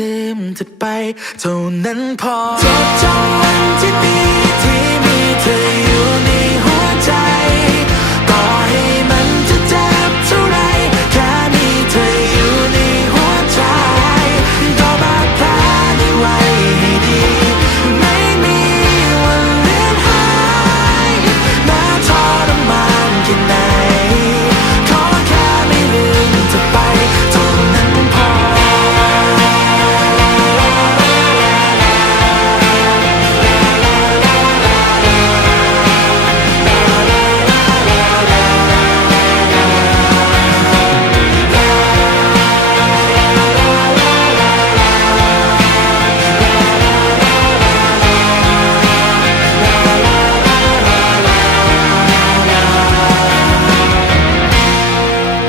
ลืมเธอไป เท่านั้นพอ